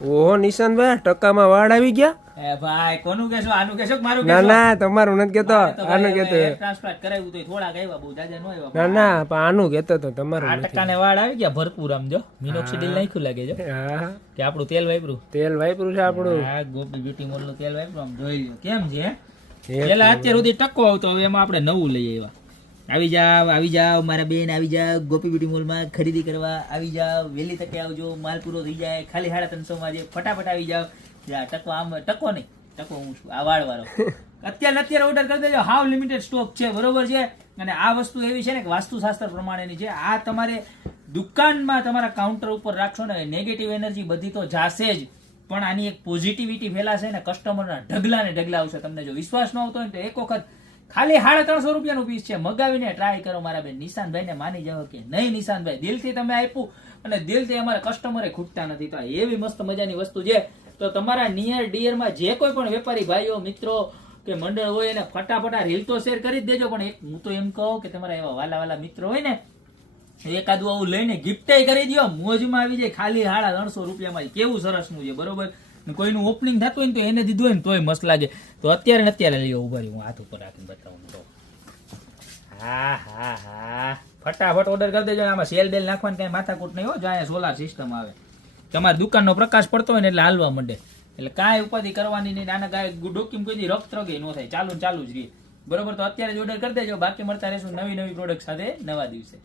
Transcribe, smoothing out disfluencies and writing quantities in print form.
ઓહો નિશાંતભાઈ ટકામાં વાળ આવી ગયા. એ ભાઈ કોનું કહેશો, આનું કહેશો કે મારું ના કહેશો? ના તમારું નથી કેતો, મારે તો આનું ભાઈ કેતો. હવે ટ્રાન્સપ્લાન્ટ કરાવ્યું તો થોડાક આવ્યા, બહુ જાજા ન આવ્યા. ના ના પણ આનું કેતો તો તમારું નથી. 8% વાળ આવી ગયા ભરપૂર. આમ જો મિનોક્સિડિલ નાખ્યું લાગે છે હા કે આપણું તેલ વાપર્યું. તેલ વાપર્યું છે આપણું. હા ગોપી બ્યુટી મોલ નું તેલ વાપર્યું. આમ જોઈ લો કેમ છે. એક પેલા અત્યાર સુધી ટકો આવતો, હવે એમાં આપણે નવું લઈ આવ્યા. આવી જાવ મારા બેન, આવી જાવ ગોપી બ્યુટી મોલ માં ખરીદી કરવા આવી જાવ. વહેલી તકે આવજો, માલ પૂરો થઈ જાય. ખાલી 350 માં જે ફટાફટ આવી જાવ. ટકો આમ ટકો નહીં, ટકો હું છું આ વાળ વાળો. અત્યારે ઓર્ડર કરી દેજો, હાવ લિમિટેડ સ્ટોક છે, બરોબર છે. અને આ વસ્તુ એવી છે ને કે વાસ્તુશાસ્ત્ર પ્રમાણેની છે. આ તમારે દુકાનમાં તમારા કાઉન્ટર ઉપર રાખશો ને, નેગેટિવ એનર્જી બધી તો જાશે જ, પણ આની એક પોઝિટિવિટી ફેલાશે ને કસ્ટમરના ઢગલા ને ઢગલા આવશે. તમને જો વિશ્વાસ ન આવતો હોય તો એક વખત ખાલી 350 રૂપિયાનું પીસ છે, મગાવીને ટ્રાય કરો મારા બેન. નિશાંતભાઈ ને માની જાઓ કે નહીં, નિશાંતભાઈ દિલથી તમે આપ્યું અને દિલથી અમારા કસ્ટમરે ખૂટતા નથી. તો એવી મસ્ત મજાની વસ્તુ છે. તો તમારા નિયર ડિયરમાં જે કોઈ પણ વેપારી ભાઈઓ મિત્રો કે મંડળ હોય એને ફટાફટ રીલ તો શેર કરી જ દેજો. પણ એક હું તો એમ કહું કે તમારા એવા વાલા વાલા મિત્રો હોય ને, એકાદું આવું લઈને ગિફ્ટ કરી દો, મોજમાં આવી જાય. ખાલી 350 રૂપિયામાં કેવું સરસનું છે, બરોબર. કોઈનું ઓપનિંગ થતું હોય ને તો એને દીધું હોય ને તોય મસ્ત લાગે. તો અત્યારે ને અત્યારે લઈ ઉભા રહ્યું, હું હાથ ઉપર રાખીને બતાવું તો. હા હા હા ફટાફટ ઓર્ડર કરી દેજો. આમાં સેલ બેલ નાખવાની કઈ માથાકૂટ નહીં હો. જો અહીંયા સોલાર સિસ્ટમ આવે, તમારી દુકાનનો પ્રકાશ પડતો હોય ને એટલે હાલવા માંડે, એટલે કાંઈ ઉપાધિ કરવાની નહીં. નાના ગાય ડોક્યુમ કોઈ રક્તરગે ન થાય, ચાલુ ને ચાલુ જ રહે, બરોબર. તો અત્યારે જ ઓર્ડર કરી દેજો. બાકી મળતા રહેશું નવી નવી પ્રોડક્ટ સાથે નવા દિવસે.